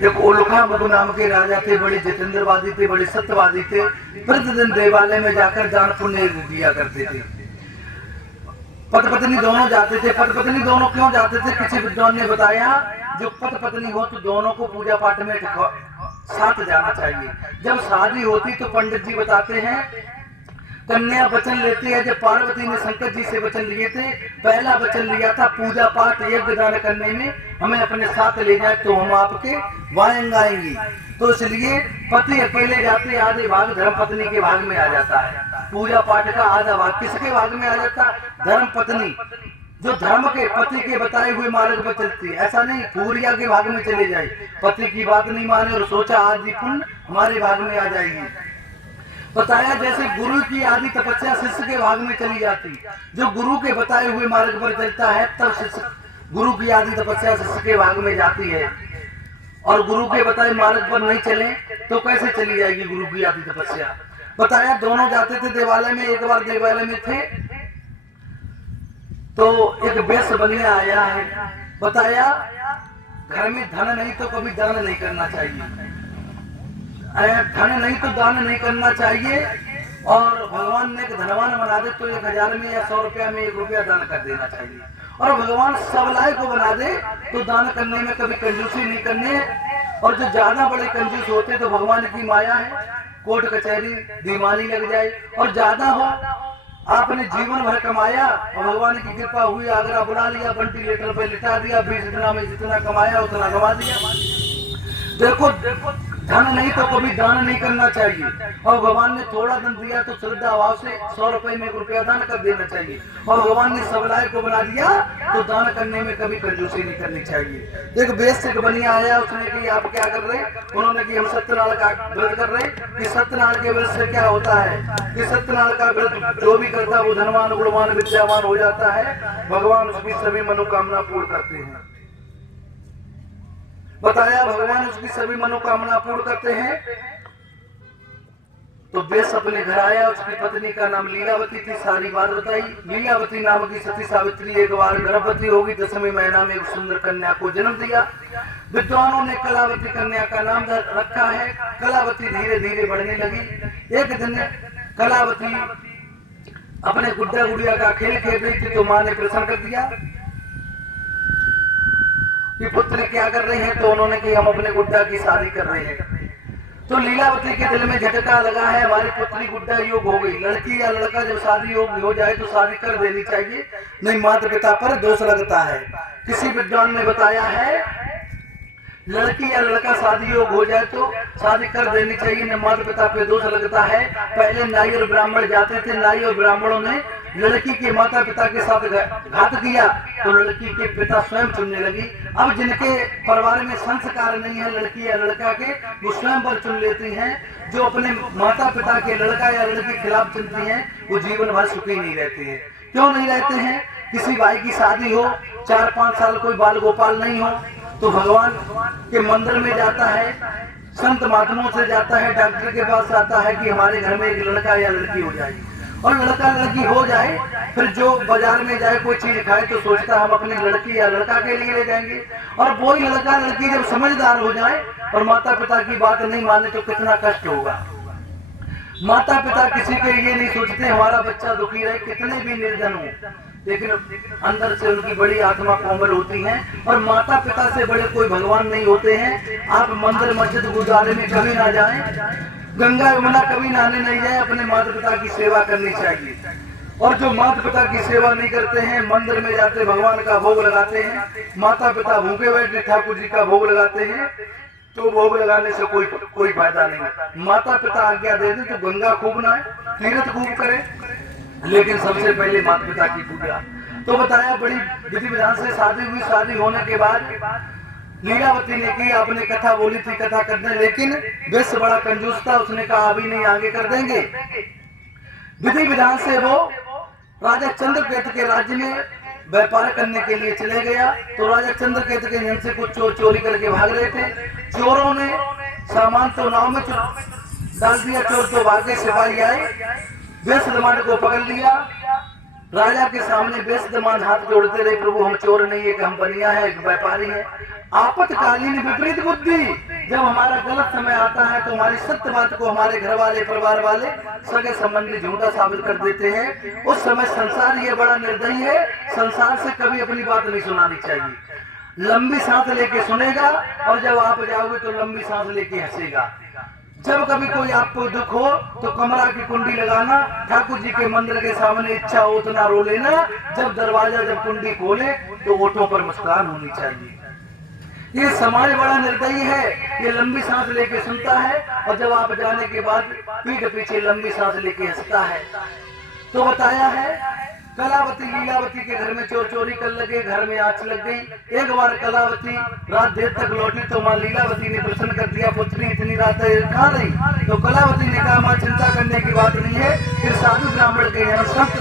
एक उल्का मधु नाम के राजा थे, बड़े जितेंद्रवादी थे, बड़े सत्यवादी थे। प्रतिदिन देवालय में जाकर दान पुण्य दिया करते थे। पति पत्नी दोनों जाते थे। पति पत्नी दोनों क्यों जाते थे? किसी विद्वान ने बताया, जो पति पत्नी हो तो दोनों को पूजा पाठ में साथ जाना चाहिए। जब शादी होती तो पंडित जी बताते हैं, कन्या वचन लेती है। जब पार्वती ने शंकर जी से वचन लिए थे, पहला वचन लिया था पूजा पाठ यज्ञ दान करने में हमें अपने साथ ले जाए तो हम आपके वायंग आएंगी। तो इसलिए पति अकेले जाते, आधे भाग धर्म पत्नी के भाग में आ जाता है। पूजा पाठ का आधा भाग किसके भाग में आ जाता है? धर्म पत्नी, जो धर्म के पति के बताए हुए मार्ग पर चलती है। ऐसा नहीं पूरिया के भाग में चले जाए, पति की बात नहीं माने और सोचा आदि पुण्य हमारे भाग में आ जाएगी। बताया जैसे गुरु की आदि तपस्या शिष्य के भाग में चली जाती, जो गुरु के बताए हुए मार्ग पर चलता है तब शिष्य गुरु की आदि तपस्या शिष्य के भाग में जाती है। और गुरु के बताए मार्ग पर नहीं चले तो कैसे चली जाएगी गुरु की आदि तपस्या? बताया दोनों जाते थे देवालय में। एक बार देवालय में थे तो एक वैश्य बनिया आया है। बताया घर में धन नहीं तो कभी दान नहीं करना चाहिए, धन नहीं तो दान नहीं करना चाहिए। और भगवान ने धनवान बना दे तो 1000 में या 100 रुपया में 1 रुपया दान कर देना चाहिए। और भगवान सबलाय को बना दे तो दान करने में कभी कंजूसी नहीं करनी है। और जो ज्यादा बड़े कंजूस होते तो भगवान की माया है, कोर्ट कचहरी दीवानी लग जाए। और ज्यादा हो, आपने जीवन भर कमाया और भगवान की कृपा हुई, आगरा बुला लिया, वेंटिलेटर पे लिटा दिया, 20 दिना में जितना कमाया उतना कमा दिया। देखो धन नहीं तो कभी दान नहीं करना चाहिए। और भगवान ने थोड़ा धन दिया तो श्रद्धा भाव से 100 रुपए में 1 रुपया दान कर देना चाहिए। और भगवान ने सबलाय को बना दिया तो दान करने में कभी कंजूसी नहीं करनी चाहिए। एक वैश्य बनिया आया, उसने कि आप क्या कर रहे? उन्होंने कि हम सत्यनारायण का व्रत कर रहे। कि सत्यनारायण के व्रत से क्या होता है? कि सत्यनारायण का व्रत जो भी करता है वो धनवान गुणवान विद्यावान हो जाता है, भगवान उसकी सभी मनोकामना पूर्ण करते हैं। बताया भगवान उसकी सभी मनोकामना पूर्ण करते हैं। तो वैश्य अपने घर आया, उसकी पत्नी का नाम लीलावती थी। सारी बात बताई। लीलावती नाम की सती सावित्री एक बार गर्भवती होगी, 10वें महीना में एक सुंदर कन्या को जन्म दिया। विद्वानों ने कलावती कन्या का नाम रखा है। कलावती धीरे धीरे बढ़ने लगी। एक दिन कलावती अपने गुड्डा गुड़िया का खेल खेल रही थी तो माँ ने प्रश्न कर दिया कि पुत्र क्या कर रहे हैं? तो उन्होंने कि हम अपने गुड्डा की शादी कर रहे हैं। तो लीलावती के दिल में झटका लगा है, हमारी पुत्री गुड्डा योग हो गई। लड़की या लड़का जब शादी योग हो जाए तो शादी कर देनी चाहिए, नहीं माता पिता पर दोष लगता है। किसी विद्वान ने बताया है लड़की या लड़का शादी योग हो जाए तो शादी कर देनी चाहिए, न माता पिता पे दोष लगता है। पहले नाई और ब्राह्मण जाते थे, नाई और ब्राह्मणों ने लड़की के माता पिता के साथ घात किया तो लड़की के पिता स्वयं चुनने लगी। अब जिनके परिवार में संस्कार नहीं है लड़की या लड़का के, वो स्वयं पर चुन लेती हैं। जो अपने माता पिता के लड़का या लड़की के खिलाफ चुनती हैं वो जीवन भर सुखी नहीं रहते हैं। क्यों नहीं रहते हैं? किसी भाई की शादी हो, 4-5 साल कोई बाल गोपाल नहीं हो तो भगवान के मंदिर में जाता है, संत महात्माओं से जाता है, डॉक्टर के पास आता है कि हमारे घर में एक लड़का या लड़की हो जाए। और लड़का लड़की हो जाए फिर जो बाजार में जाए कोई चीज खाए तो सोचता हम अपनी लड़की या लड़का के लिए ले जाएंगे। और वही लड़का लड़की जब समझदार हो जाए और माता पिता की बात नहीं माने तो कितना कष्ट होगा। माता पिता किसी के लिए नहीं सोचते हमारा बच्चा दुखी रहे, कितने भी निर्धन हो, लेकिन अंदर से उनकी बड़ी आत्मा कोमल होती है। और माता पिता से बड़े कोई भगवान नहीं होते हैं। आप मंदिर मस्जिद गुरुद्वारे में कभी ना जाएं, गंगा यमुना कभी नहाने नहीं जाए, अपने माता पिता की सेवा करनी चाहिए। और जो माता पिता की सेवा नहीं करते हैं, मंदिर में जाते भगवान का भोग लगाते हैं, माता पिता भूखे बैठे ठाकुर जी का भोग लगाते हैं तो भोग लगाने से कोई फायदा नहीं। माता पिता आज्ञा दे दे तो गंगा खूब नहाए, तीर्थ खूब करे, लेकिन सबसे पहले माता पिता की पूजा। तो बताया बड़ी विधि विधान से शादी हुई। शादी होने के बाद लीलावती ने की, आपने कथा बोली थी कथा करने, लेकिन वैश्य बड़ा कंजूस था, उसने कहा अभी नहीं आगे कर देंगे। विधि विधान से वो राजा चंद्रकेतु के राज्य में व्यापार करने के लिए चले गया। तो राजा चंद्रकेतु के यहाँ से कुछ चोर चोरी करके भाग रहे थे। चोरों ने सामान तो नाव में डाल दिया, चोर तो भागे, सिपाही आए, वैश्य दमाद को पकड़ लिया। राजा के सामने वैश्य दमाद हाथ जोड़ते रहे, प्रभु हम चोर नहीं है, हम बनिया है, एक व्यापारी है, आपातकालीन विपरीत बुद्धि, जब हमारा गलत समय आता है तो हमारी सत्य बात को हमारे घर वाले, परिवार वाले, सगे संबंधी झूठा साबित कर देते हैं। उस समय संसार ये बड़ा निर्दयी है, संसार से कभी अपनी बात नहीं सुनानी चाहिए। लंबी सांस लेके सुनेगा और जब आप जाओगे तो लंबी सांस लेके हंसेगा। जब कभी कोई आपको दुख हो तो कमरा की कुंडी लगाना, ठाकुर जी के मंदिर के सामने इच्छा हो उतना रो लेना। जब दरवाजा, जब कुंडी खोले तो ओठों पर मुस्कान होनी चाहिए। ये समाज बड़ा निर्दयी है, ये लंबी सांस लेके सुनता है और जब आप जाने के बाद पीठ पीछे लंबी सांस लेके हंसता है। तो बताया है कलावती लीलावती के घर में चोर चोरी कर लगे, घर में आंच लग गई। एक बार कलावती रात देर तक लौटी तो माँ लीलावती ने प्रश्न कर दिया, पुत्री इतनी रात कहाँ रही? तो कलावती ने कहा, माँ चिंता करने की बात नहीं है, फिर साधु ब्राह्मण के यहाँ संत